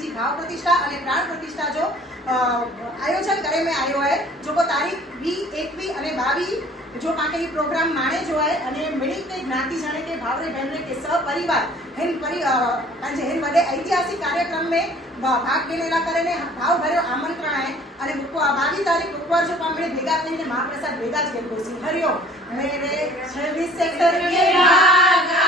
जी भाव प्रतिष्ठा और प्राण प्रतिष्ठा जो आयोजन करे में आयो है जो को तारीख 20, 21 और 22 जो माके ये प्रोग्राम माने जो है अने मिली के ज्ञाति जाने के भावरे बहनों के सपरिवार हेन बड़े ऐतिहासिक कार्यक्रम में भाग लेनेला करे ने भाव भर्यो आमंत्रण है अने 22 तारीख बुधवार जो पामणे भेगा थईने महाप्रसाद भेगा ज करबो हरिओम। 26 सेक्टर के भाग